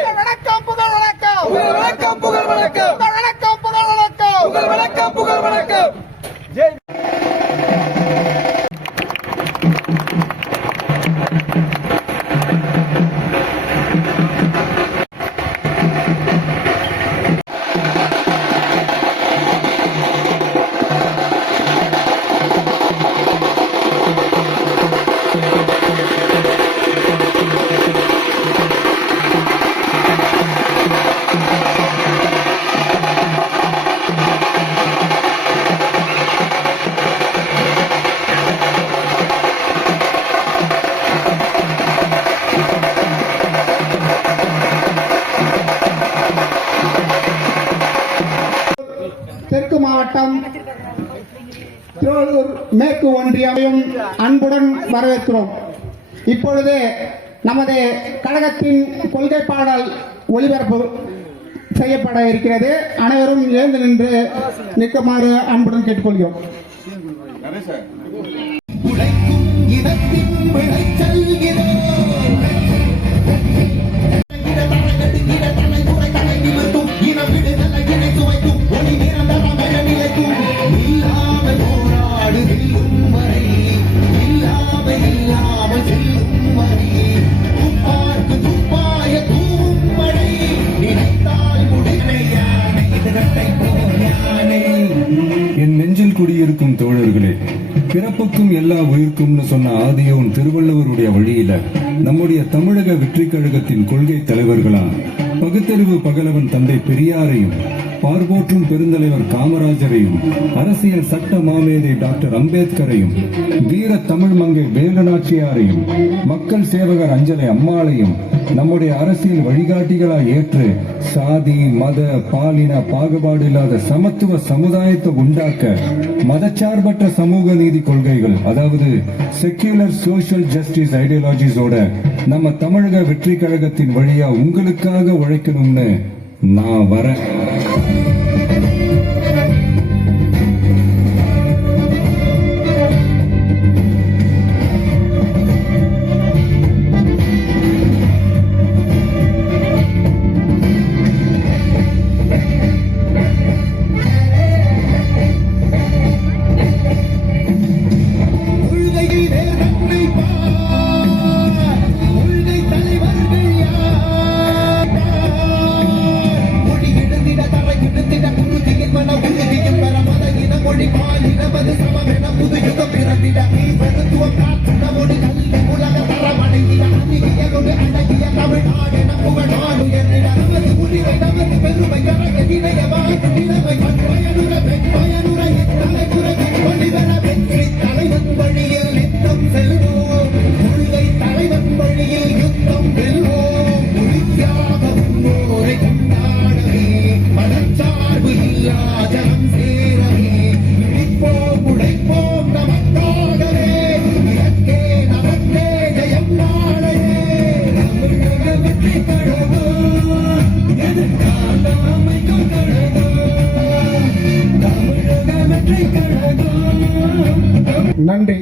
வணக்கம் புகழ் வணக்கம். வணக்கம் புகழ் வணக்கம். வணக்கம் புகழ் வணக்கம். புகழ் வணக்கம் புகழ் வணக்கம். அன்புடன் வரவேற்கிறோம். இப்பொழுது நமது கழகத்தின் கொள்கை பாடல் ஒளிபரப்பு செய்யப்பட இருக்கிறது. அனைவரும் எழுந்து நின்று நிற்குமாறு அன்புடன் கேட்டுக்கொள்கிறோம். என் குடியிருக்கும் தோழர்களே பிறப்புக்கும் எல்லா உயிர்க்கும்னு சொன்ன ஆதியோன் திருவள்ளுவருடைய வழியில நம்முடைய தமிழக வெற்றி கழகத்தின் கொள்கை தலைவர்களா பகுத்தறிவு பகலவன் தந்தை பெரியாரையும் பார்போற்றும் பெருந்தலைவர் காமராஜரையும் அரசியல் சட்ட மாமேதை டாக்டர் அம்பேத்கரையும் வீர தமிழ் மங்கை வேலுநாச்சியாரையும் மக்கள் சேவகர் அஞ்சலை அம்மாளையும் நம்முடைய அரசியல் வழிகாட்டிகளாய் ஏற்று சாதி மத பாலின பாகுபாடு இல்லாத சமத்துவ சமுதாயத்தை உண்டாக்க மதச்சார்பற்ற சமூக நீதி கொள்கைகள் அதாவது செக்யூலர் சோசியல் ஜஸ்டிஸ் ஐடியாலஜிஸோட நம்ம தமிழக வெற்றி கழகத்தின் வழியா உங்களுக்காக உழைக்கணும்னு நான் வரேன். நன்றி.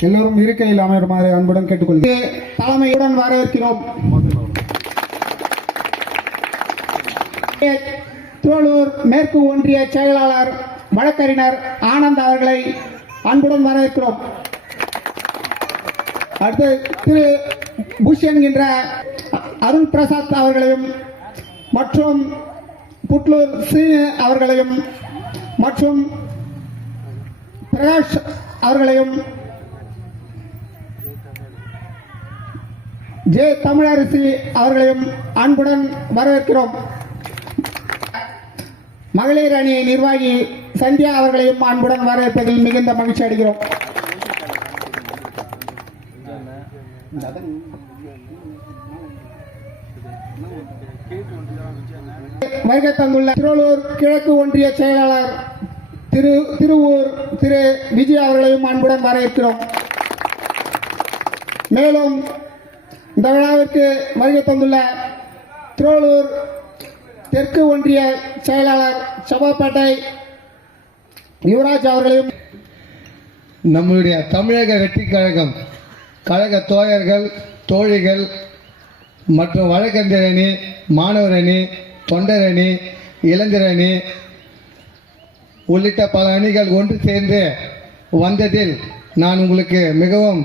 எல்லோரும் இருக்கையில் அமையுமாறு அன்புடன் கேட்டுக்கொள்கிறேன். தலைமையுடன் வரவேற்கிறோம். திருவள்ளூர் மேற்கு ஒன்றிய செயலாளர் வழக்கறிஞர் ஆனந்த் அவர்களை அன்புடன் வரவேற்கிறோம். அடுத்து திரு புஷ் என்கின்ற அருண் பிரசாத் அவர்களையும் மற்றும் புட்லூர் சீனு அவர்களையும் மற்றும் பிரகாஷ் அவர்களையும் ஜே தமிழரசி அவர்களையும் அன்புடன் வரவேற்கிறோம். மகளிர் அணி நிர்வாகி சந்தியா அவர்களையும் அன்புடன் வரவேற்பதில் மிகுந்த மகிழ்ச்சி அடைகிறோம். வருகை தந்துள்ள திருவள்ளூர் கிழக்கு ஒன்றிய செயலாளர் திரு திருவூர் திரு விஜய் அவர்களையும் அன்புடன் வரவேற்கிறோம். மேலும் இந்த விழாவிற்கு வருகை தந்துள்ள திருவள்ளூர் தெற்கு ஒன்றிய செயலாளர் சபாப்பேட்டை யுவராஜ் அவர்களையும் நம்முடைய தமிழக வெற்றி கழகம் கழக தோழர்கள் தோழிகள் மற்றும் வழக்கறிஞர் அணி மாணவர் அணி தொண்டர் அணி இளைஞர் அணி உள்ளிட்ட பல அணிகள் ஒன்று சேர்ந்து வந்ததில் நான் உங்களுக்கு மிகவும்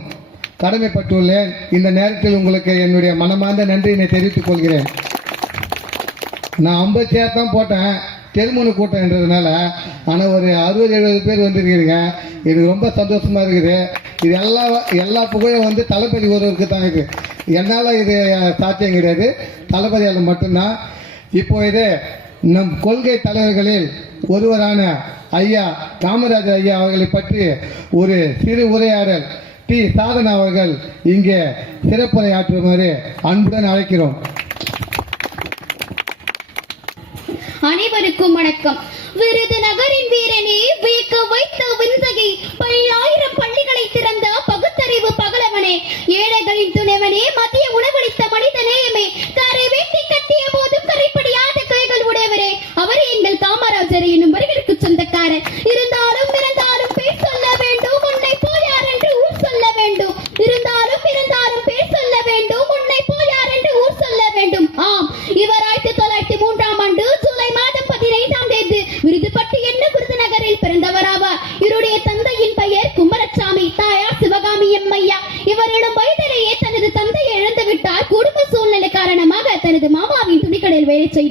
கடமைப்பட்டுள்ளேன். இந்த நேரத்தில் உங்களுக்கு என்னுடைய மனமார்ந்த நன்றியினை தெரிவித்துக் கொள்கிறேன். நான் ஐம்பது சேர் தான் போட்டேன். தெருமுனை கூட்டம்ன்றதுனால ஆனால் ஒரு அறுபது எழுபது பேர் வந்திருக்கிறீங்க. எனக்கு ரொம்ப சந்தோஷமாக இருக்குது. இது எல்லா எல்லா புகழும் வந்து தளபதி ஒருவருக்கு தான் இது. என்னால் இது சாத்தியம் கிடையாது. தளபதியால் மட்டும்தான். இப்போ இது நம் கொள்கை தலைவர்களில் ஒருவரான ஐயா காமராஜர் ஐயா அவர்களை பற்றி ஒரு சிறு உரையாடல். டி. சாதனா அவர்கள் இங்கே சிறப்புரையாற்றுமாறு அன்புடன் அழைக்கிறோம். அனைவருக்கும் வணக்கம். விருதுநகரின் வீரனே வியக்க வைத்த விந்தகை பல்லாயிரம் பள்ளிகளை திறந்த பகுத்தறிவு பகலவனே. ஏழைகளின் துணைவனே மதிய உணவளித்த மனித நேயமே கரை வேட்டி கட்டிய போதும் கரைப்படியாத கைகள் உடையவரே. அவரே எங்கள் காமராஜர் என்னும் வரிகளுக்கு சொந்தக்காரர். இருந்தாலும் இருந்தாலும் பேர் சொல்ல வேண்டும் உன்னை போல் யார் என்று ஊர் சொல்ல வேண்டும். இருந்தாலும் இருந்தாலும் பேர் சொல்ல வேண்டும் உன்னை போல் யார் என்று ஊர் சொல்ல வேண்டும். ஆம் இவர் ஆயிரத்தி தொள்ளாயிரத்தி மூன்றாம் ஆண்டு ஜூலை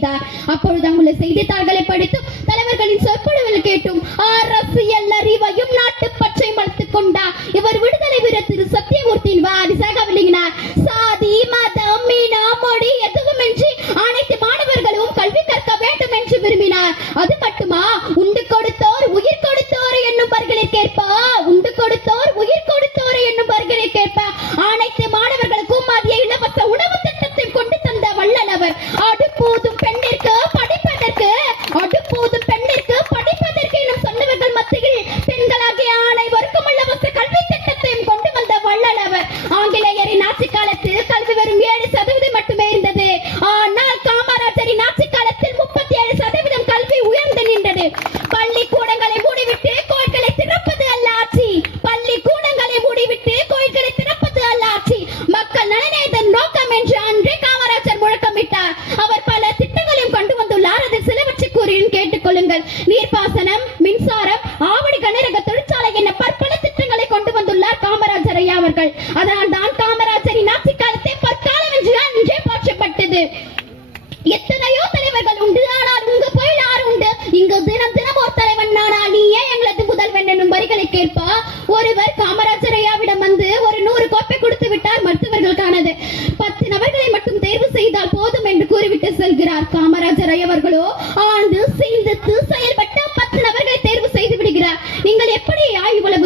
செய்தார். அப்பொழுது அங்குள்ள செய்தித்தாள்களை படித்தும் தலைவர்களின் சொற்பொழிவில் கேட்டும் அரசியல் அறிவையும் நாட்டு பற்றை வளர்த்துக் கொண்டார் இவர் விடுதலை வீரர் திரு சத்தியமூர்த்தியின் வாரிசாக விளங்கினார் சாதி மதம் இனம் மொழி எதுவுமின்றி அனைத்து மாணவர்களும் கல்வி கற்க வேண்டும் என்று விரும்பினார் அது மட்டுமா உண்டு கொடுத்தோர் உயிர் கொடுத்தோர் என்னும் பர்களிற்கேற்ப உண்டு கொடுத்தோர் உயிர் கொடுத்தோர் என்னும் பர்களிற்கேற்ப அனைத்து மாணவர்களுக்கும் மதிய இலவச உணவு திட்டத்தை கொண்டு தந்த வள்ளலவர் அடுப்போதும் பெண்ணிற்கு படிப்பதற்கு அடுப்போதும் பெண்ணிற்கு படிப்பதற்கு எனும் சொன்னவர்கள் மத்தியில் பெண்களாகிய அனைவருக்கும் இலவச கல்வி திட்டத்தையும் கொண்டு வந்த வள்ளலவர் ஆங்கிலேயரின் ஆட்சி காலத்தில்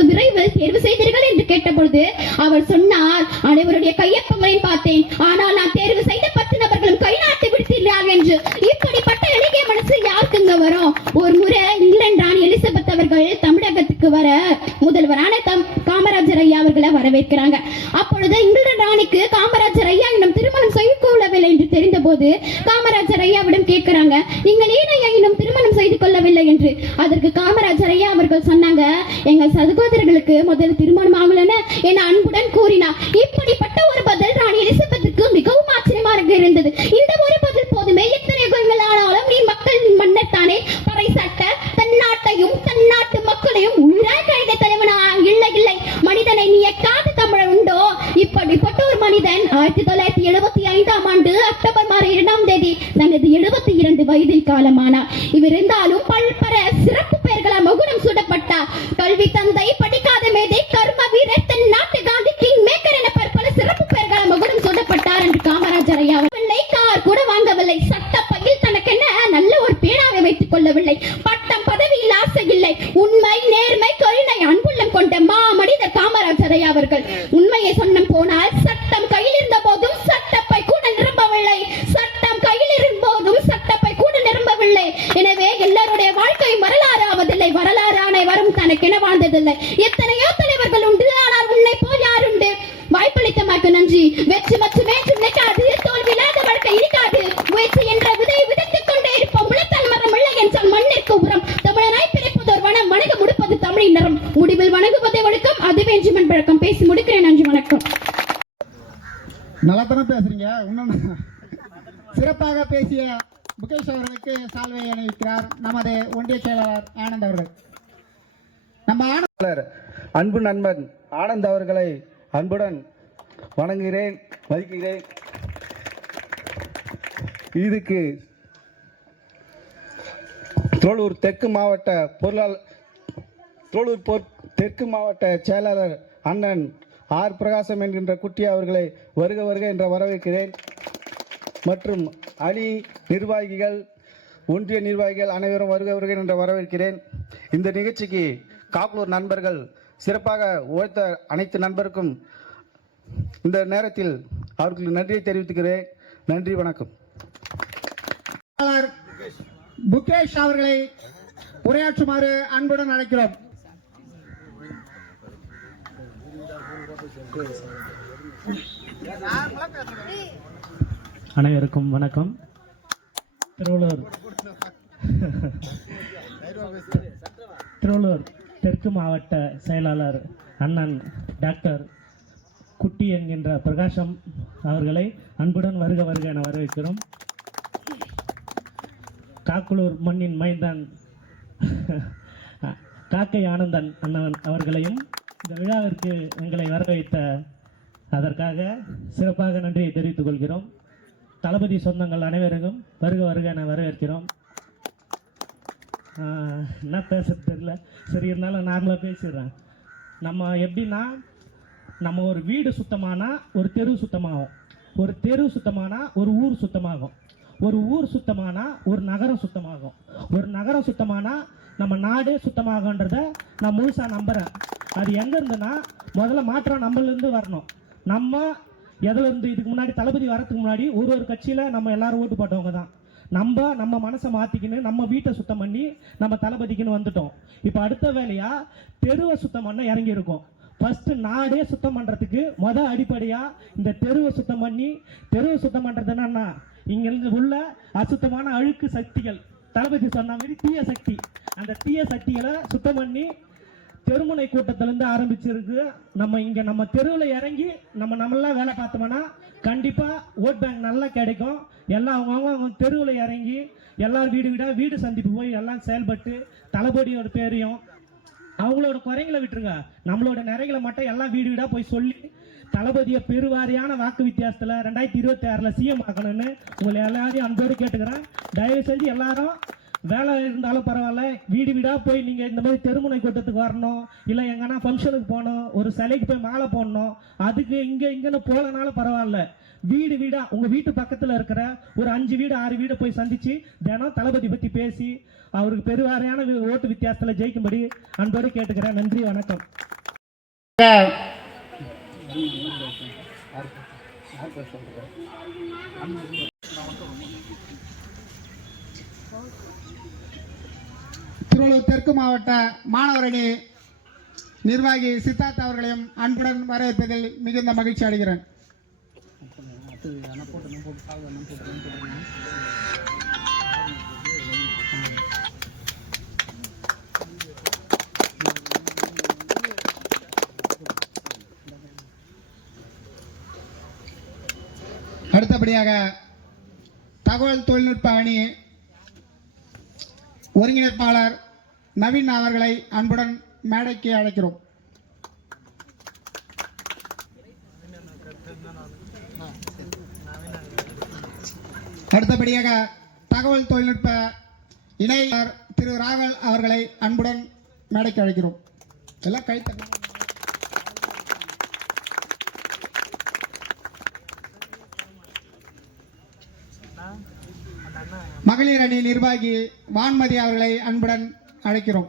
விரைவில் தேர்வு செய்தீர்கள் என்று கேட்டபொழுது அவர் சொன்னார் அனைவருடைய கையொப்பங்களையும் பார்த்தேன். ஆனால் நான் தேர்வு செய்த பத்து நபர்களும் கை நாட்டி விடுத்தீர்கள் என்று. இப்படிப்பட்ட இலக்கிய மனசு யாருக்குங்க வரும்? ஒரு முறை இங்கிலாந்து ராணி எலிசபெத் அவர்கள் தமிழகத்துக்கு வர முதல்வரான தம் காமராஜர் ஐயா அவர்களை வரவேற்கிறாங்க. அப்பொழுது இங்கிலாந்து ராணிக்கு காமராஜர் ஐயா இன்னும் திருமணம் செய்து கொள்ளவில்லை என்று தெரிந்த போது காமராஜர் ஐயாவிடம் கேட்கிறாங்க நீங்கள் ஏன் ஐயா இன்னும் திருமணம் செய்து கொள்ளவில்லை? என்று. அதற்கு காமராஜர் ஐயா அவர்கள் சொன்னாங்க எங்கள் சகோதரர்களுக்கு முதல் திருமணம் ஆகலன்னு. என அன்புடன் கூறினார். இப்படிப்பட்ட ஒரு பதில் ராணி எலிசபெத்துக்கு மிகவும் ஆச்சரியமாக இருந்தது. இந்த ஒரு பதில் போதுமே. எத்தனை யுகங்கள் ஆனாலும் நீ மக்கள் மன்னர் தானே பறை சட்ட தன் நாட்டையும் தன் நாட்டு மக்களையும் உயிராக கழித தலைவனா இல்லை இல்லை மனிதனை நீ எக்காது தமிழர் உண்டோ இப்படிப்பட்ட ஒரு ஆயிரத்தி தொள்ளாயிரத்தி எழுபத்தி ஐந்தாம் ஆண்டு அக்டோபர் மாதம் இரண்டாம் தேதி தனது எழுபத்தி இரண்டு வயதில் காலமானார். இவர் இருந்தாலும் பல்பர சிறப்பு பெயர்களால் மகுடம் சூடப்பட்டார் கல்வி தந்தை படிக்காத மேதை கர்ம வீரர் தன் நாட்டு காந்தி கிங் மேக்கர் என பற்பல சிறப்பு பெயர்களால் மகுடம் சூடப்பட்டார் என்று காமராஜர் ஐயா அவர்கள். கார் கூட வாங்கவில்லை. சட்ட பையில் தனக்கென்ன நல்ல கொள்ளவில்லை. பட்டம் பதவியில் ஆசை இல்லை. உண்மை நேர்மை கருணை அன்புள்ளம் கொண்ட மா மனிதர் காமராஜர் ஐயா அவர்கள். உண்மையை சொன்னம் போனால் சட்டம் கையில் இருந்த போதும் சட்டப்பை கூட நிரம்பவில்லை. சட்டம் கையில் இருந்த போதும் சட்டப்பை கூட நிரம்பவில்லை. எனவே எல்லாருடைய வாழ்க்கை வரலாறு ஆவதில்லை. வரலாறு ஆணை வரும் தனக்கென வாழ்ந்ததில்லை எத்தனையோ தலைவர்கள் உண்டு ஆனால் உன்னை போல் யாருண்டு வாய்ப்பளித்தமாக்கு நன்றி. வெற்றி மட்டுமே தானே பேசுறீங்க? இன்னொன்று சிறப்பாக பேசிய முகேஷ் அவர்களுக்கு சால்வை அணிவிக்கிறார் நமது ஒன்றிய செயலாளர் ஆனந்த் அவர்கள். நம்ம ஆனந்த் அன்பு நண்பன் ஆனந்த் அவர்களை அன்புடன் வணங்குகிறேன் மதிக்கிறேன் இதுக்கு தோளூர் தெற்கு மாவட்ட பொருளாளர் தோளூர் தெற்கு மாவட்ட செயலாளர் அண்ணன் ஆர் பிரகாசம் என்கின்ற குட்டி அவர்களை வருக வருக என்ற வரவேற்கிறேன். மற்றும் அணி நிர்வாகிகள் ஒன்றிய நிர்வாகிகள் அனைவரும் வருக வருக என்ற வரவேற்கிறேன். இந்த நிகழ்ச்சிக்கு காப்பலூர் நண்பர்கள் சிறப்பாக உழைத்த அனைத்து நண்பருக்கும் இந்த நேரத்தில் அவர்களுக்கு நன்றியை தெரிவித்துக்கிறேன். நன்றி வணக்கம். செயலாளர் முகேஷ் அவர்களை உரையாற்றுமாறு அன்புடன் அழைக்கிறோம். அனைவருக்கும் வணக்கம். திருவள்ளூர். திருவள்ளூர் தெற்கு மாவட்ட செயலாளர் அண்ணன் டாக்டர் குட்டி என்கின்ற பிரகாஷம் அவர்களை அன்புடன் வருக வருக என வரவேற்கிறோம். காக்குளூர் மண்ணின் மைந்தன் காக்கை ஆனந்தன் அண்ணன் அவர்களையும் இந்த விழாவிற்கு எங்களை வரவைத்த அதற்காக சிறப்பாக நன்றியை தெரிவித்துக் கொள்கிறோம். தளபதி சொந்தங்கள் அனைவருக்கும் வருக வருக என வரவேற்கிறோம். என்ன பேச தெரியல. சரி இருந்தாலும் நார்மலாக பேசிடுறேன். நம்ம எப்படின்னா நம்ம ஒரு வீடு சுத்தமானால் ஒரு தெரு சுத்தமாகும். ஒரு தெரு சுத்தமானால் ஒரு ஊர் சுத்தமாகும். ஒரு ஊர் சுத்தமானால் ஒரு நகரம் சுத்தமாகும். ஒரு நகரம் சுத்தமானால் நம்ம நாடே சுத்தமாகன்றத நான் முழுசாக நம்புகிறேன் அது எங்கே முதல்ல மாற்றம் நம்மளேருந்து வரணும். நம்ம எதுலேருந்து இதுக்கு முன்னாடி தளபதி வரதுக்கு முன்னாடி ஒரு ஒரு கட்சியில் நம்ம எல்லாரும் ஓட்டு போட்டவங்க தான். நம்ம நம்ம மனசை மாற்றிக்கின்னு நம்ம வீட்டை சுத்தம் பண்ணி நம்ம தளபதிக்குன்னு வந்துட்டோம். இப்போ அடுத்த வேலையாக தெருவை சுத்தம் பண்ண இறங்கியிருக்கோம். ஃபஸ்ட்டு நாடே சுத்தம் பண்ணுறதுக்கு மொத அடிப்படையாக இந்த தெருவை சுத்தம் பண்ணி தெருவை சுத்தம் பண்ணுறது என்னன்னா இங்கிருந்து உள்ள அசுத்தமான அழுக்கு சக்திகள் தளபதி சொன்ன மாதிரி தீய சக்தி. அந்த தீய சக்திகளை சுத்தம் பண்ணி தெருமுனை கூட்டத்திலேருந்து ஆரம்பிச்சிருக்கு. நம்ம இங்கே நம்ம தெருவில் இறங்கி நம்ம நம்மளாம் வேலை பார்த்தோம்னா கண்டிப்பாக ஓட் பேங்க் நல்லா கிடைக்கும். எல்லாம் அவங்கவுங்க அவங்க தெருவில் இறங்கி எல்லாரும் வீடு வீடாக வீடு சந்திப்பு போய் எல்லாம் செயல்பட்டு தளபதியோட பேரையும் அவங்களோட குறைங்களை விட்டுருங்க. நம்மளோட நிறைகளை மட்டும் எல்லாம் வீடு வீடாக போய் சொல்லி தளபதியை பெருவாரியான வாக்கு வித்தியாசத்தில் ரெண்டாயிரத்தி இருபத்தி ஆறில் சிஎம் ஆக்கணும்னு உங்களை எல்லாரையும் அன்போடு கேட்டுக்கிறேன். தயவு செஞ்சு எல்லாரும் வேலை இருந்தாலும் பரவாயில்ல. வீடு வீடாக போய் நீங்கள் இந்த மாதிரி தெருமுனை கூட்டத்துக்கு வரணும். இல்லை எங்கன்னா ஃபங்க்ஷனுக்கு போகணும். ஒரு சிலைக்கு போய் மாலை போடணும். அதுக்கு இங்கே இங்கேன்னு போகலனாலும் பரவாயில்ல. வீடு வீடாக உங்கள் வீட்டு பக்கத்தில் இருக்கிற ஒரு அஞ்சு வீடு ஆறு வீடு போய் சந்தித்து தினம் தளபதி பற்றி பேசி அவருக்கு பெருவாரியான ஓட்டு வித்தியாசத்தில் ஜெயிக்கும்படி அன்போடு கேட்டுக்கிறேன். நன்றி வணக்கம். திருவள்ளூர் தெற்கு மாவட்ட மாணவரணி நிர்வாகி சித்தார்த் அவர்களையும் அன்புடன் வரவேற்பதில் மிகுந்த மகிழ்ச்சி அடைகிறேன். அடுத்தபடியாக தகவல் தொழில்நுட்ப அணி ஒருங்கிணைப்பாளர் நவீன் அவர்களை அன்புடன் மேடைக்கு அழைக்கிறோம். அடுத்தபடியாக தகவல் தொழில்நுட்ப இணையர் திரு ராகல் அவர்களை அன்புடன் மேடைக்கு அழைக்கிறோம். எல்லாம் கழித்த மகளிர் அணி நிர்வாகி வான்மதி அவர்களை அன்புடன் அழைக்கிறோம்.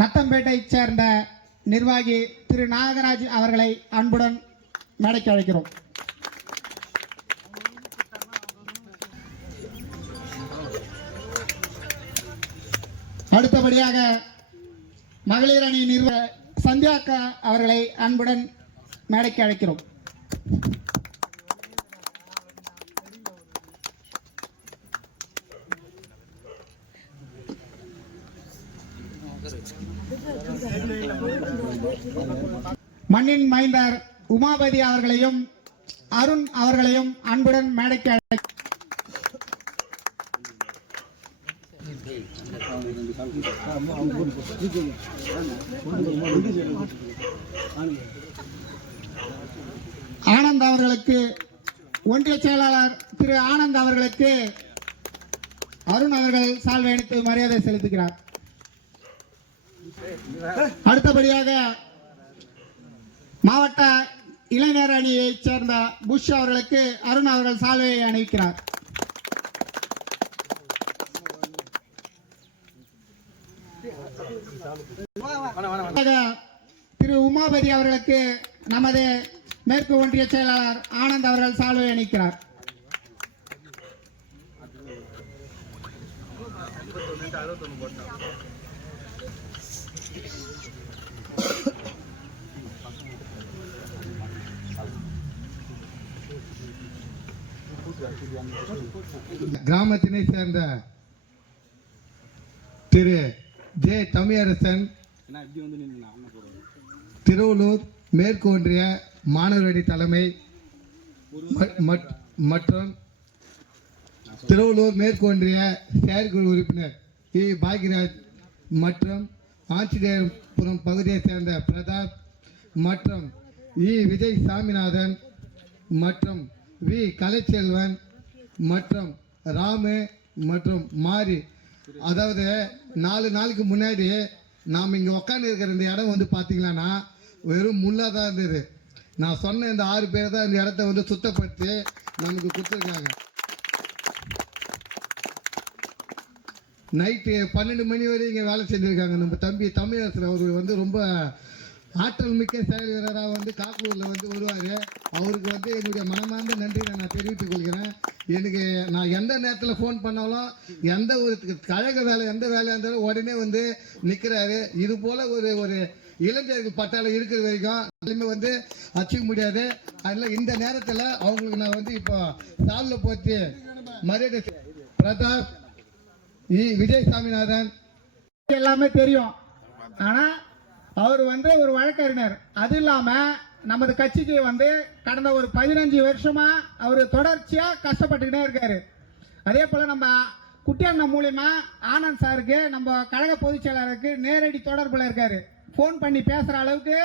நத்தம்பேட்டை சேர்ந்த நிர்வாகி திரு நாகராஜ் அவர்களை அன்புடன் மேடைக்கு அழைக்கிறோம். அடுத்தபடியாக மகளிர் அணி நிறுவ சந்தியாக்கா அவர்களை அன்புடன் மேடைக்கு அழைக்கிறோம். மண்ணின் மைந்தார் உமாபதி அவர்களையும் அருண் அவர்களையும் அன்புடன் மேடைக்கு அழைக்க ஆனந்த் அவர்களுக்கு ஒன்றிய செயலாளர் திரு ஆனந்த் அவர்களுக்கு அருண் அவர்கள் சால்வை அணித்து மரியாதை செலுத்துகிறார். அடுத்தபடியாக மாவட்ட இளைஞர் அணியைச் சேர்ந்த புஷ் அவர்களுக்கு அருண் அவர்கள் சால்வையை அணிவிக்கிறார். திரு உமாபதி அவர்களுக்கு நமது மேற்கு ஒன்றிய செயலாளர் ஆனந்த் அவர்கள் சால்வை அணிக்கிறார். கிராமத்தினை சேர்ந்த திரு ஜே தமிழரசன் திருவள்ளூர் மேற்கு ஒன்றிய மாணவரடி தலைமை மற்றும் திருவள்ளூர் மேற்கு ஒன்றிய செயற்குழு உறுப்பினர் இ பாக்யராஜ் மற்றும் ஆஞ்சநேயபுரம் பகுதியைச் சேர்ந்த பிரதாப் மற்றும் இ விஜய் சாமிநாதன் மற்றும் வி. கலைச்செல்வன் மற்றும் ராமு மற்றும் மாரி அதாவது நாலு நாளுக்கு முன்னாடி நாம் இங்கே உட்காந்து இருக்கிற இந்த இடம் வந்து பார்த்தீங்களான்னா வெறும் முள்ளாக தான் இருந்தது. நான் சொன்ன இந்த ஆறு பேர் தான் இந்த இடத்த வந்து சுத்தப்படுத்தி நமக்கு கொடுத்துருக்காங்க. நைட்டு பன்னெண்டு மணி வரை இங்கே வேலை செஞ்சுருக்காங்க. நம்ம தம்பி தமிழகத்தில் அவர் வந்து ரொம்ப ஆற்றல் மிக்க செயல் வீரராக வந்து காக்கூரில் வந்து வருவார். அவருக்கு வந்து என்னுடைய மனமார்ந்த நன்றி நான் தெரிவித்துக் கொள்கிறேன். எனக்கு நான் எந்த நேரத்தில் ஃபோன் பண்ணாலும் எந்த ஒரு கழக வேலை எந்த வேலையாக இருந்தாலும் உடனே வந்து நிற்கிறாரு இது போல் ஒரு ஒரு இளைஞர்கள் பட்டாளம் இருக்கிற வரைக்கும் எல்லாமே வந்து அச்சிக்க முடியாது. அதில் இந்த நேரத்தில் அவங்களுக்கு நான் வந்து இப்போ சாலில் போச்சு மரியாதை பிரதாப் இ. விஜய் சாமிநாதன் எல்லாமே தெரியும். ஆனால் அவர் வந்து ஒரு வழக்கறிஞர். அது இல்லாமல் நமது கட்சிக்கு வந்து கடந்த ஒரு பதினஞ்சு வருஷமாக அவர் தொடர்ச்சியாக கஷ்டப்பட்டுக்கிட்டே இருக்காரு. அதே போல் நம்ம குட்டியண்ணன் மூலிமா ஆனந்த் சாருக்கு நம்ம கழக பொதுச் செயலாளருக்கு நேரடி தொடர்பில் இருக்காரு. ஃபோன் பண்ணி பேசுகிற அளவுக்கு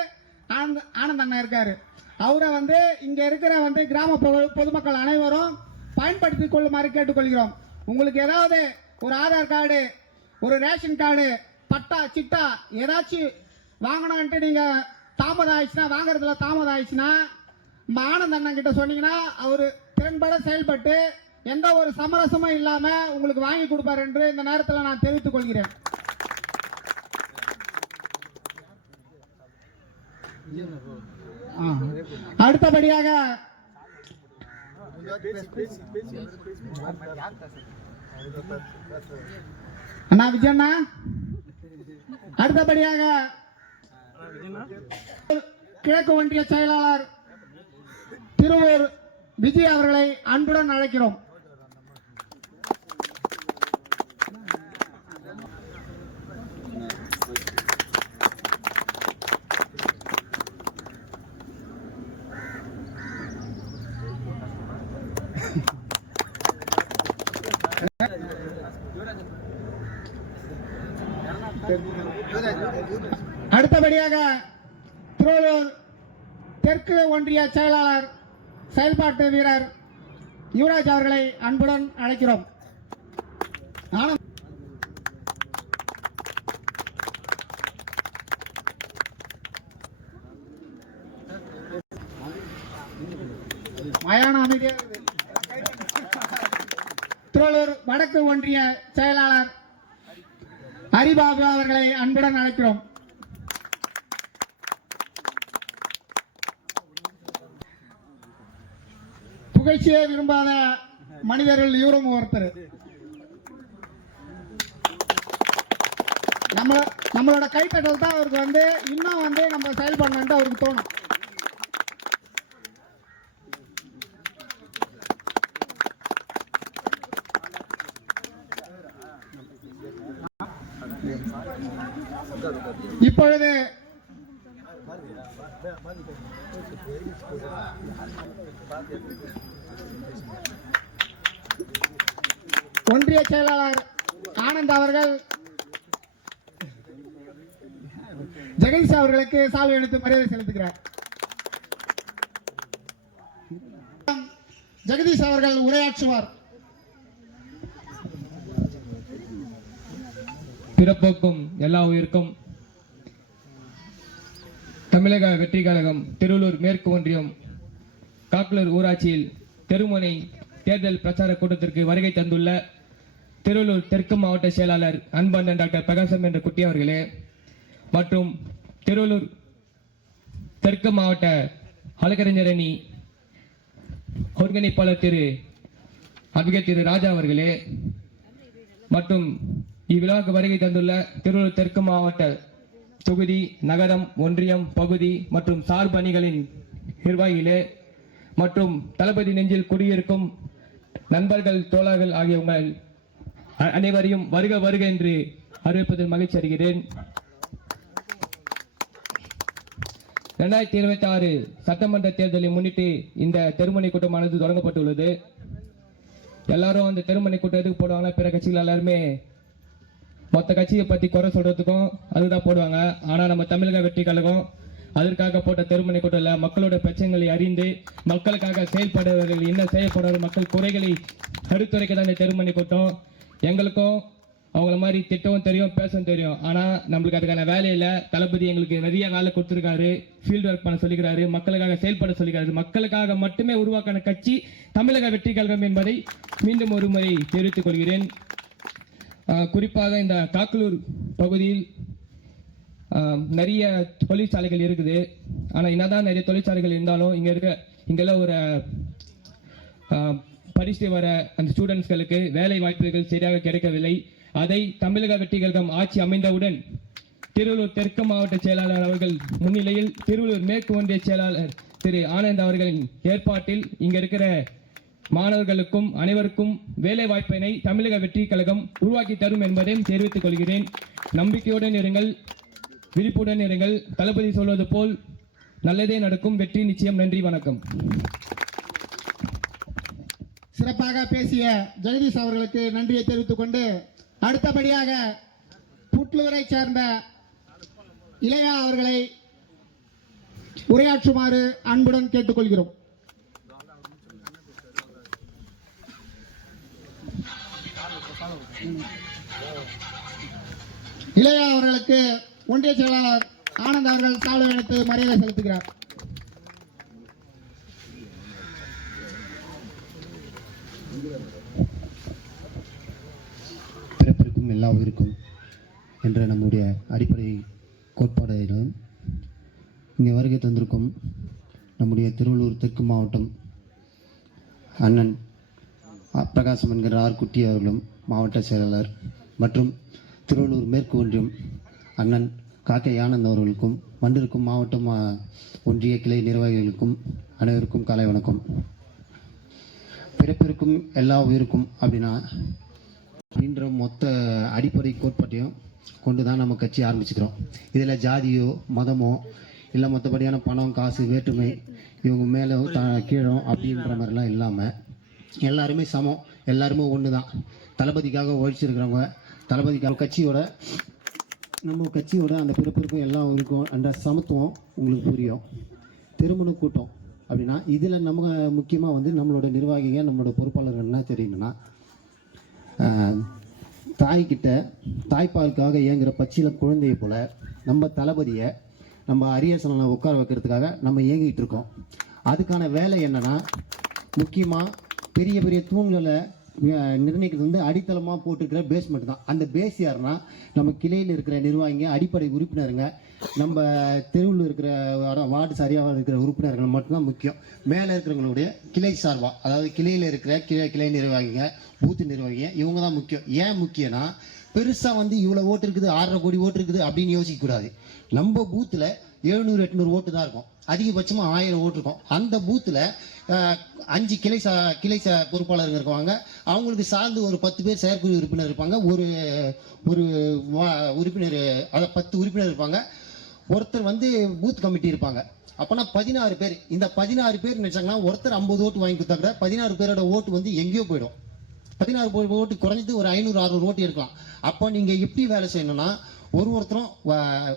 ஆனந்த் ஆனந்த் அண்ணன் இருக்காரு. அவரை வந்து இங்கே இருக்கிற வந்து கிராம பொதுமக்கள் அனைவரும் பயன்படுத்தி கொள்ளுமாறு கேட்டுக்கொள்கிறோம். உங்களுக்கு ஏதாவது ஒரு ஆதார் கார்டு ஒரு ரேஷன் கார்டு பட்டா சிட்டா ஏதாச்சும் வாங்கணும்ன்ட்டு நீங்கள் தாமதம் ஆயிடுச்சுன்னா வாங்குறதுல தாமதம் ஆயிடுச்சுன்னா நம்ம ஆனந்த் அண்ணன் கிட்ட சொன்னீங்கன்னா அவர் திறன்பட செயல்பட்டு எந்த ஒரு சமரசமும் இல்லாமல் உங்களுக்கு வாங்கி கொடுப்பார் என்று இந்த நேரத்தில் நான் தெரிவித்துக் கொள்கிறேன். அடுத்தபடியாக அண்ணா விஜயண்ணா அடுத்தபடியாக கிழக்கு ஒன்றிய செயலாளர் திருவூர் விஜய் அவர்களை அன்புடன் அழைக்கிறோம். அடுத்தபடியாக திருவள்ளூர் தெற்கு ஒன்றிய செயலாளர் செயல்பாட்டு வீரர் யுவராஜ் அவர்களை அன்புடன் அழைக்கிறோம். ஆனந்த் மயான அமைதியாக திருவள்ளூர் வடக்கு ஒன்றிய செயலாளர் ஹரிபாபு அவர்களை அன்புடன் அழைக்கிறோம். புகழ்ச்சியை விரும்பாத மனிதர்கள் இவரும் ஒருத்தர். நம்ம நம்மளோட கைத்தட்டல் தான் அவருக்கு வந்து இன்னும் வந்து நம்ம செயல்படணுன்ட்டு அவருக்கு தோணும். இப்பொழுது ஒன்றிய செயலாளர் ஆனந்த் அவர்கள் ஜெகதீஷ் அவர்களுக்கு சால்வை எடுத்து மரியாதை செலுத்துகிறார். ஜெகதீஷ் அவர்கள் உரையாற்றுவார். பிறப்போக்கும் எல்லா உயிருக்கும் தமிழக வெற்றி கழகம் திருவள்ளூர் மேற்கு ஒன்றியம் காக்கலூர் ஊராட்சியில் தெருமனை தேர்தல் பிரச்சார கூட்டத்திற்கு வருகை தந்துள்ள திருவள்ளூர் தெற்கு மாவட்ட செயலாளர் அன்பண்ணன் டாக்டர் பிரகாசம் என்ற குட்டி அவர்களே மற்றும் திருவள்ளூர் தெற்கு மாவட்ட வழக்கறிஞர் அணி ஒருங்கிணைப்பாளர் திரு அட்வொகேட் திரு ராஜா அவர்களே மற்றும் இவ்விழாவுக்கு வருகை தந்துள்ள திருவள்ளூர் தெற்கு மாவட்ட தொகுதி நகரம் ஒன்றியம் பகுதி மற்றும் சார்பு அணிகளின் நிர்வாகிகளே மற்றும் தளபதி நெஞ்சில் குடியிருக்கும் நண்பர்கள் தோழர்கள் ஆகிய உங்கள் அ- அனைவரையும் வருக வருக என்று அறிவிப்பதில் மகிழ்ச்சி அடைகிறேன். ரெண்டாயிரத்தி இருபத்தி ஆறு சட்டமன்ற தேர்தலை முன்னிட்டு இந்த தெருமணி கூட்டமானது தொடங்கப்பட்டுள்ளது. எல்லாரும் அந்த தெருமணி கூட்டம் எதுக்கு போடுவாங்க பிற கட்சிகள் எல்லாருமே மொத்த கட்சியை பத்தி குறை சொல்றதுக்கும் அதுதான் போடுவாங்க. ஆனா நம்ம தமிழக வெற்றி கழகம் அதற்காக போட்ட தெருமனை கூட்டத்தில் மக்களோட பிரச்சனைகளை அறிந்து மக்களுக்காக செயல்படுவர்கள் என்ன செய்யப்படுற மக்கள் குறைகளை கருத்துரைக்க தான் இந்த தெருமணி கூட்டம். எங்களுக்கும் அவங்கள மாதிரி திட்டவும் தெரியும் பேசவும் தெரியும். ஆனால் நம்மளுக்கு அதுக்கான வேலையில் தளபதி எங்களுக்கு நிறைய வேலை கொடுத்துருக்காரு. ஃபீல்டு ஒர்க் பண்ண சொல்லிக்கிறாரு. மக்களுக்காக செயல்பட சொல்லிக்கிறாரு. மக்களுக்காக மட்டுமே உருவாக்கான கட்சி தமிழக வெற்றி கழகம் என்பதை மீண்டும் ஒரு முறை தெரிவித்துக் கொள்கிறேன். குறிப்பாக இந்த காக்கலூர் பகுதியில் நிறைய தொழிற்சாலைகள் இருக்குது. ஆனால் என்னதான் நிறைய தொழிற்சாலைகள் இருந்தாலும் இங்கே இருக்க இங்கெல்லாம் ஒரு ஆஹ் படிச்சுட்டு வர அந்த ஸ்டூடெண்ட்ஸ்களுக்கு வேலை வாய்ப்புகள் சரியாக கிடைக்கவில்லை. அதை தமிழக வெற்றி கழகம் ஆட்சி அமைந்தவுடன் திருவள்ளூர் தெற்கு மாவட்ட செயலாளர் அவர்கள் முன்னிலையில் திருவள்ளூர் மேற்கு ஒன்றிய செயலாளர் திரு ஆனந்த் அவர்களின் ஏற்பாட்டில் இங்க இருக்கிற மாணவர்களுக்கும் அனைவருக்கும் வேலை வாய்ப்பினை தமிழக வெற்றி கழகம் உருவாக்கி தரும் என்பதையும் தெரிவித்துக் கொள்கிறேன். நம்பிக்கையுடன் இருங்கள். விழிப்புடன் இருங்கள் தளபதி சொல்வது போல் நல்லதே நடக்கும் வெற்றி நிச்சயம் நன்றி வணக்கம். சிறப்பாக பேசிய ஜெகதீஷ் அவர்களுக்கு நன்றியை தெரிவித்துக் கொண்டு அடுத்தபடியாக புட்லூரை சேர்ந்த இளையா அவர்களை உரையாற்றுமாறு அன்புடன் கேட்டுக்கொள்கிறோம். இளையா அவர்களுக்கு ஒன்றிய செயலாளர் ஆனந்த் அவர்கள் சாலை எடுத்து மரியாதை செலுத்துகிறார். பிறப்பிற்கும் எல்லா உயிருக்கும் என்ற நம்முடைய அடிப்படை கோட்பாடுகளும் இங்கே வருகை தந்திருக்கும் நம்முடைய திருவள்ளூர் தெற்கு மாவட்டம் அண்ணன் பிரகாசம் என்கிற ஆர் குட்டி அவர்களும் மாவட்ட செயலாளர் மற்றும் திருவள்ளூர் மேற்கு ஒன்றியம் அண்ணன் காக்கை ஆனந்த் அவர்களுக்கும் வண்டிருக்கும் மாவட்டம் ஒன்றிய கிளை நிர்வாகிகளுக்கும் அனைவருக்கும் காலை வணக்கம். பிறப்பிற்கும் எல்லா உயிருக்கும் அப்படின்னா அப்படின்ற மொத்த அடிப்படை கோட்பாட்டையும் கொண்டு தான் நம்ம கட்சி ஆரம்பிச்சுக்கிறோம். இதில் ஜாதியோ மதமோ இல்லை மற்றபடியான பணம் காசு வேற்றுமை இவங்க மேலே த கீழோ அப்படின்ற மாதிரிலாம் இல்லாமல் எல்லாருமே சமம். எல்லாருமே ஒன்று தான் தளபதிக்காக உழைச்சிருக்கிறவங்க தளபதிக்காக கட்சியோட நம்ம கட்சியோட அந்த பிறப்பிற்கும் எல்லாம் இருக்கும் அந்த சமத்துவம் உங்களுக்கு புரியும். திருமண கூட்டம் அப்படின்னா இதில் நம்ம முக்கியமாக வந்து நம்மளோட நிர்வாகிங்க நம்மளோட பொறுப்பாளர்கள் என்ன தெரியுங்கன்னா தாய்கிட்ட தாய்ப்பாலுக்காக இயங்குற பச்சில குழந்தையை போல் நம்ம தளபதியை நம்ம அரியசனில் உட்கார வைக்கிறதுக்காக நம்ம இயங்கிட்டு இருக்கோம். அதுக்கான வேலை என்னன்னா முக்கியமாக பெரிய பெரிய தூண்களை நிர்ணயிக்கிறது வந்து அடித்தளமாக போட்டிருக்கிற பேஸ்மெண்ட் தான். அந்த பேஸ் யாருன்னா நம்ம கிளையில் இருக்கிற நிர்வாகிங்க அடிப்படை உறுப்பினருங்க. நம்ம தெருவில் இருக்கிற வார்டு சரியாக இருக்கிற உறுப்பினர்கள் மட்டும்தான் முக்கியம். மேலே இருக்கிறவங்களுடைய கிளை சார்பாக அதாவது கிளையில் இருக்கிற கிளை கிளை நிர்வாகிங்க பூத்து நிர்வாகிங்க இவங்க தான் முக்கியம். ஏன் முக்கியம்னா பெருசாக வந்து இவ்வளோ ஓட்டு இருக்குது ஆறரை கோடி ஓட்டு இருக்குது அப்படின்னு யோசிக்கக்கூடாது நம்ம பூத்தில் எழுநூறு எட்நூறு ஓட்டு தான் இருக்கும். அதிகபட்சமாக ஆயிரம் ஓட்டு இருக்கும். அந்த பூத்தில் அஞ்சு கிளை சா கிளை ச பொறுப்பாளர்கள் இருக்குவாங்க அவங்களுக்கு சார்ந்து ஒரு பத்து பேர் செயற்குழு உறுப்பினர் இருப்பாங்க. ஒரு ஒரு வா- உறுப்பினர் அதை பத்து உறுப்பினர் இருப்பாங்க. ஒருத்தர் வந்து பூத் கமிட்டி இருப்பாங்க. அப்போனா பதினாறு பேர். இந்த பதினாறு பேர் நினச்சாங்கன்னா ஒருத்தர் ஐம்பது ஓட்டு வாங்கி கொடுத்தா கூட பதினாறு பேரோட ஓட்டு வந்து எங்கேயோ போயிடும். பதினாறு ஓட்டு குறைஞ்சது ஒரு ஐநூறு அறுநூறு ஓட்டு இருக்கலாம் அப்போ நீங்கள் எப்படி வேலை செய்யணும்னா ஒரு ஒருத்தரும்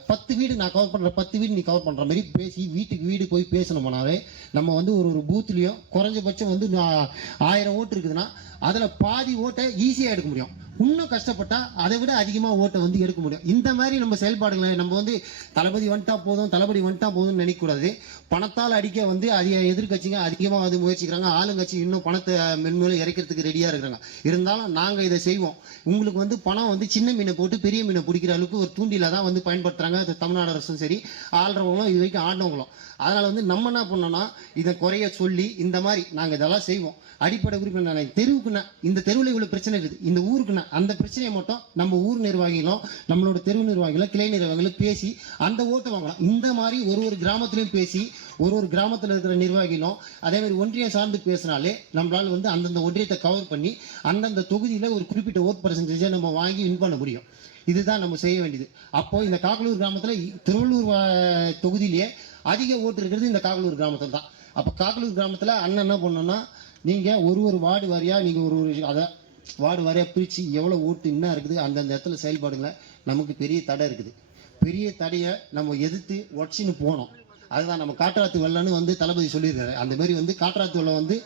பத்து வீடு நான் கவர் பண்ணுற பத்து வீடு நீ கவர் பண்ணுற மாதிரி பேசி வீட்டுக்கு வீடு போய் பேசணும்னாவே நம்ம வந்து ஒரு ஒரு பூத்துலேயும் குறைஞ்சபட்சம் வந்து நான் ஆயிரம் ஓட்டு இருக்குதுன்னா அதில் பாதி ஓட்டை ஈஸியாக எடுக்க முடியும். இன்னும் கஷ்டப்பட்டா அதை விட அதிகமாக ஓட்டை வந்து எடுக்க முடியும். இந்த மாதிரி நம்ம செயல்பாடுகளை நம்ம வந்து தளபதி வந்துட்டா போதும் தளபதி வந்துட்டா போதும்னு நினைக்கக்கூடாது. பணத்தால் அடிக்க வந்து அதிக எதிர்கட்சிங்க அதிகமாக வந்து முயற்சிக்கிறாங்க. ஆளுங்கட்சி இன்னும் பணத்தை மென்மேலும் இறைக்கிறதுக்கு ரெடியாக இருக்கிறாங்க. இருந்தாலும் நாங்கள் இதை செய்வோம். உங்களுக்கு வந்து பணம் வந்து சின்ன மீனை போட்டு பெரிய மீனை பிடிக்கிற அளவுக்கு ஒரு தூண்டில தான் வந்து பயன்படுத்துகிறாங்க அது தமிழ்நாடு அரசும் சரி ஆள்றவங்களும் இது வரைக்கும் ஆடினவங்களும் அதனால் வந்து நம்ம என்ன பண்ணோம்னா இதை குறைய சொல்லி இந்த மாதிரி நாங்கள் இதெல்லாம் செய்வோம். அடிப்படை உறுப்பினர் நான். தெருவுக்குண்ணா இந்த தெருவில் இவ்வளோ பிரச்சனை இருக்குது. இந்த ஊருக்குண்ணா அந்த பிரச்சனையை மட்டும் நம்ம ஊர் நிர்வாகிகளும் நம்மளோட தெரு நிர்வாகிகளும் கிளை நிர்வாகிகளும் பேசி அந்த ஓட்டை வாங்கலாம். இந்த மாதிரி ஒரு ஒரு கிராமத்திலையும் பேசி ஒரு ஒரு கிராமத்தில் இருக்கிற நிர்வாகிகளும் அதே மாதிரி ஒன்றியம் சார்ந்து பேசினாலே நம்மளால் வந்து அந்தந்த ஒன்றியத்தை கவர் பண்ணி அந்தந்த தொகுதியில் ஒரு குறிப்பிட்ட ஓட் பர்சன்டேஜை நம்ம வாங்கி வின் பண்ண முடியும். இதுதான் நம்ம செய்ய வேண்டியது. அப்போ இந்த காக்கலூர் கிராமத்தில் திருவள்ளூர் தொகுதியிலேயே அதிக ஓட்டு இருக்கிறது இந்த காக்கலூர் கிராமத்தில் தான். அப்போ காக்கலூர் கிராமத்தில் அண்ணன் என்ன பண்ணோம்னா நீங்கள் ஒரு ஒரு வார்டு வாரியாக நீங்கள் ஒரு ஒரு அதை வார்டு வாரியாக பிரித்து எவ்வளோ ஓட்டு என்ன இருக்குது அந்தந்த இடத்துல செயல்பாடுங்கள நமக்கு பெரிய தடை இருக்குது. பெரிய தடையை நம்ம எதிர்த்து உடச்சின்னு போனோம். அதுதான் நம்ம காற்றாத்து வெள்ளம்னு வந்து தளபதி சொல்லியிருக்காரு. அந்த மாதிரி வந்து காற்றாத்து வெள்ளம் வந்து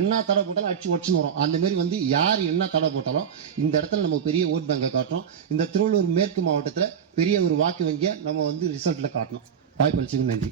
என்ன தடை போட்டாலும் அடிச்சு உடச்சுன்னு வரும். அந்த மாதிரி வந்து யார் என்ன தடை போட்டாலும் இந்த இடத்துல நம்ம பெரிய ஓட் பேங்கை காட்டுறோம். இந்த திருவள்ளூர் மேற்கு மாவட்டத்தில் பெரிய ஒரு வாக்கு வங்கியை நம்ம வந்து ரிசல்ட்டில் காட்டணும். வாய்ப்பு அளிச்சுக்கு நன்றி.